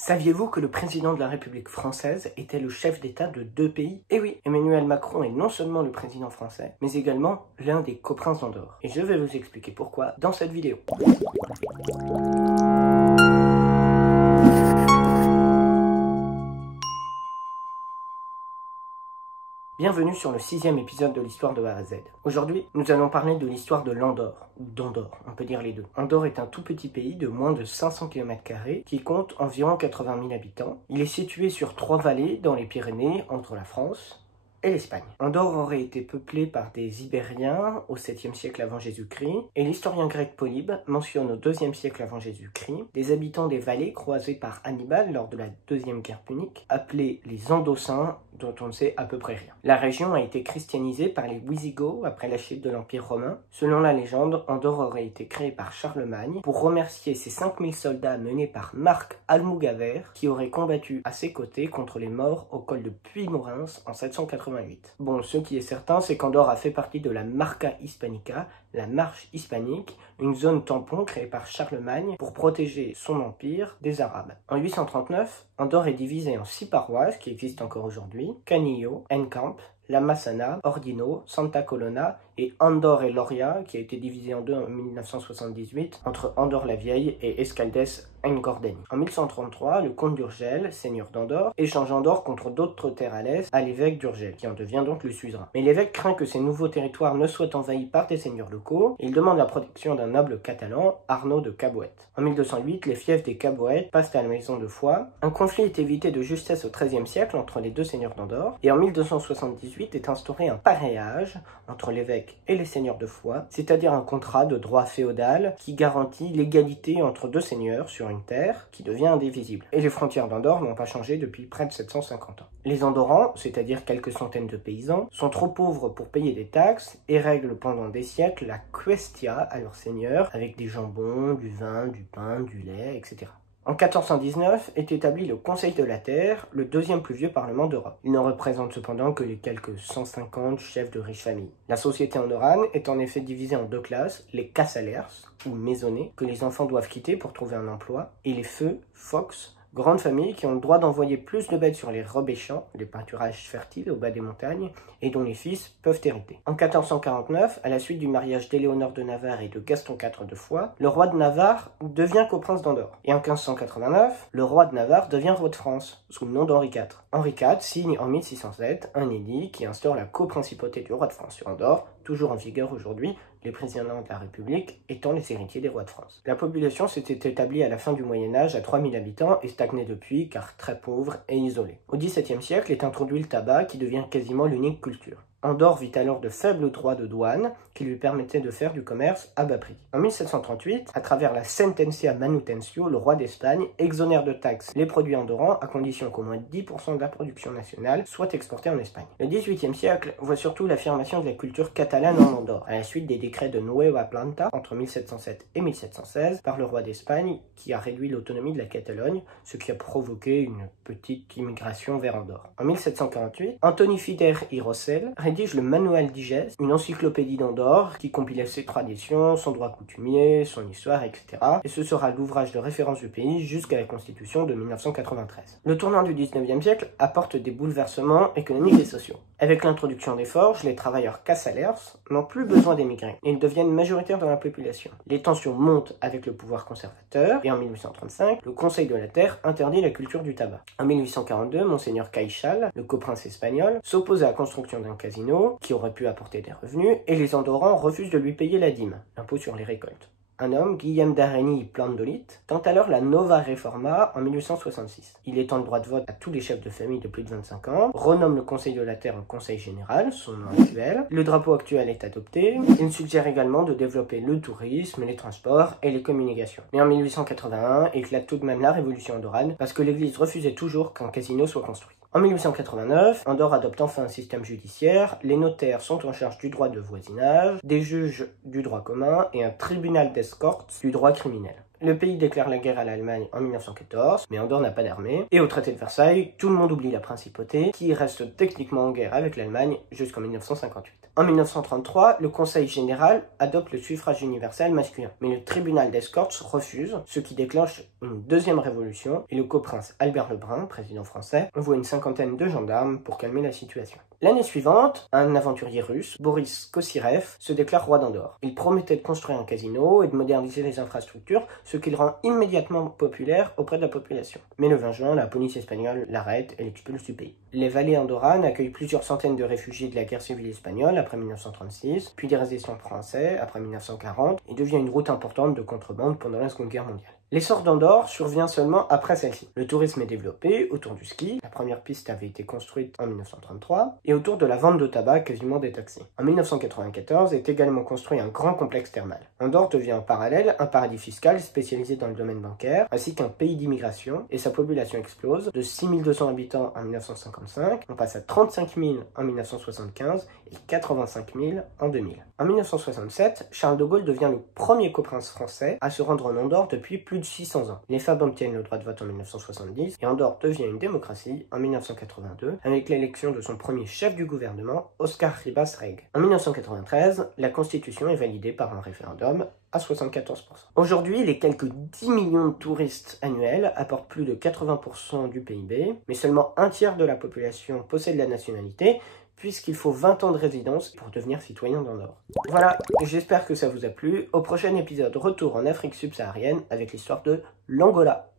Saviez-vous que le président de la République française était le chef d'État de 2 pays? Eh oui, Emmanuel Macron est non seulement le président français, mais également l'un des coprinces d'Andorre. Et je vais vous expliquer pourquoi dans cette vidéo. Bienvenue sur le 6e épisode de l'histoire de A à Z. Aujourd'hui, nous allons parler de l'histoire de l'Andorre, ou d'Andorre, on peut dire les deux. Andorre est un tout petit pays de moins de 500 km² qui compte environ 80 000 habitants. Il est situé sur 3 vallées dans les Pyrénées, entre la France et l'Espagne. Andorre aurait été peuplée par des Ibériens au 7e siècle avant Jésus-Christ, et l'historien grec Polybe mentionne au 2e siècle avant Jésus-Christ des habitants des vallées croisés par Hannibal lors de la 2e guerre punique, appelés les Andociens, dont on ne sait à peu près rien. La région a été christianisée par les Wisigoths après la chute de l'Empire romain. Selon la légende, Andorre aurait été créée par Charlemagne pour remercier ses 5000 soldats menés par Marc Almogaver qui aurait combattu à ses côtés contre les Maures au col de Puymorens en 788. Bon, ce qui est certain, c'est qu'Andorre a fait partie de la Marca Hispanica, la marche hispanique, une zone tampon créée par Charlemagne pour protéger son empire des Arabes. En 839, Andorre est divisée en 6 paroisses qui existent encore aujourd'hui: Canillo, Encamp, La Massana, Ordino, Santa Colonna et Andorre et Loria, qui a été divisé en deux en 1978 entre Andorre-la-Vieille et Escaldès-Engordany. En 1133, le comte d'Urgell, seigneur d'Andorre, échange Andorre contre d'autres terres à l'est à l'évêque d'Urgell, qui en devient donc le suzerain. Mais l'évêque craint que ces nouveaux territoires ne soient envahis par des seigneurs locaux, et il demande la protection d'un noble catalan, Arnaud de Caboët. En 1208, les fiefs des Caboët passent à la maison de Foix. Un conflit est évité de justesse au XIIIe siècle entre les deux seigneurs d'Andorre, et en 1278 est instauré un pareage entre l'évêque et les seigneurs de Foix, c'est-à-dire un contrat de droit féodal qui garantit l'égalité entre deux seigneurs sur une terre qui devient indivisible. Et les frontières d'Andorre n'ont pas changé depuis près de 750 ans. Les Andorrans, c'est-à-dire quelques centaines de paysans, sont trop pauvres pour payer des taxes et règlent pendant des siècles la questia à leurs seigneurs avec des jambons, du vin, du pain, du lait, etc. En 1419 est établi le Conseil de la Terre, le deuxième plus vieux parlement d'Europe. Il ne représente cependant que les quelques 150 chefs de riches familles. La société andorrane est en effet divisée en 2 classes, les cassalers, ou maisonnés, que les enfants doivent quitter pour trouver un emploi, et les feux, fox, grandes familles qui ont le droit d'envoyer plus de bêtes sur les rebêchants, les pâturages fertiles au bas des montagnes, et dont les fils peuvent hériter. En 1449, à la suite du mariage d'Éléonore de Navarre et de Gaston IV de Foix, le roi de Navarre devient coprince d'Andorre. Et en 1589, le roi de Navarre devient roi de France, sous le nom d'Henri IV. Henri IV signe en 1607 un édit qui instaure la coprincipauté du roi de France sur Andorre, toujours en vigueur aujourd'hui, les présidents de la République étant les héritiers des rois de France. La population s'était établie à la fin du Moyen-Âge à 3000 habitants et stagnait depuis car très pauvre et isolée. Au XVIIe siècle est introduit le tabac qui devient quasiment l'unique culture. Andorre vit alors de faibles droits de douane qui lui permettaient de faire du commerce à bas prix. En 1738, à travers la Sentencia Manutentio, le roi d'Espagne exonère de taxes les produits andorrans à condition qu'au moins 10% de la production nationale soit exportée en Espagne. Le XVIIIe siècle voit surtout l'affirmation de la culture catalane en Andorre, à la suite des décrets de Nueva Planta entre 1707 et 1716 par le roi d'Espagne qui a réduit l'autonomie de la Catalogne, ce qui a provoqué une petite immigration vers Andorre. En 1748, Antoni Fider i Rossell rédige le Manuel d'Igès, une encyclopédie d'Andorre qui compilait ses traditions, son droit coutumier, son histoire, etc. Et ce sera l'ouvrage de référence du pays jusqu'à la Constitution de 1993. Le tournant du 19e siècle apporte des bouleversements économiques et sociaux. Avec l'introduction des forges, les travailleurs cassalers n'ont plus besoin d'émigrer. Ils deviennent majoritaires dans la population. Les tensions montent avec le pouvoir conservateur et en 1835, le Conseil de la Terre interdit la culture du tabac. En 1842, Monseigneur Caïchal, le coprince espagnol, s'oppose à la construction d'un casino qui aurait pu apporter des revenus et les Andorrans refusent de lui payer la dîme, l'impôt sur les récoltes. Un homme, Guillem d'Areny Plandolit, tente alors la Nova Reforma en 1866. Il étend le droit de vote à tous les chefs de famille de plus de 25 ans, renomme le Conseil de la Terre en Conseil général, son nom actuel. Le drapeau actuel est adopté. Il suggère également de développer le tourisme, les transports et les communications. Mais en 1881, éclate tout de même la révolution andorrane parce que l'Église refusait toujours qu'un casino soit construit. En 1889, Andorre adopte enfin un système judiciaire, les notaires sont en charge du droit de voisinage, des juges du droit commun et un tribunal d'escorte du droit criminel. Le pays déclare la guerre à l'Allemagne en 1914, mais Andorre n'a pas d'armée. Et au traité de Versailles, tout le monde oublie la principauté, qui reste techniquement en guerre avec l'Allemagne jusqu'en 1958. En 1933, le Conseil général adopte le suffrage universel masculin, mais le tribunal d'Escorts refuse, ce qui déclenche une deuxième révolution, et le coprince Albert Lebrun, président français, envoie une cinquantaine de gendarmes pour calmer la situation. L'année suivante, un aventurier russe, Boris Kosyrev, se déclare roi d'Andorre. Il promettait de construire un casino et de moderniser les infrastructures, ce qui le rend immédiatement populaire auprès de la population. Mais le 20 juin, la police espagnole l'arrête et l'expulse du pays. Les vallées andorranes accueillent plusieurs centaines de réfugiés de la guerre civile espagnole après 1936, puis des résistants français après 1940, et devient une route importante de contrebande pendant la Seconde Guerre mondiale. L'essor d'Andorre survient seulement après celle-ci. Le tourisme est développé autour du ski, la première piste avait été construite en 1933, et autour de la vente de tabac quasiment détaxée. En 1994 est également construit un grand complexe thermal. Andorre devient en parallèle un paradis fiscal spécialisé dans le domaine bancaire, ainsi qu'un pays d'immigration, et sa population explose de 6200 habitants en 1955, on passe à 35 000 en 1975 et 85 000 en 2000. En 1967, Charles de Gaulle devient le premier coprince français à se rendre en Andorre depuis plus de 600 ans. Les femmes obtiennent le droit de vote en 1970 et Andorre devient une démocratie en 1982 avec l'élection de son premier chef du gouvernement, Oscar Ribas Reg. En 1993, la constitution est validée par un référendum à 74%. Aujourd'hui, les quelques 10 millions de touristes annuels apportent plus de 80% du PIB, mais seulement un tiers de la population possède la nationalité, puisqu'il faut 20 ans de résidence pour devenir citoyen d'Andorre. Voilà, j'espère que ça vous a plu. Au prochain épisode, retour en Afrique subsaharienne avec l'histoire de l'Angola.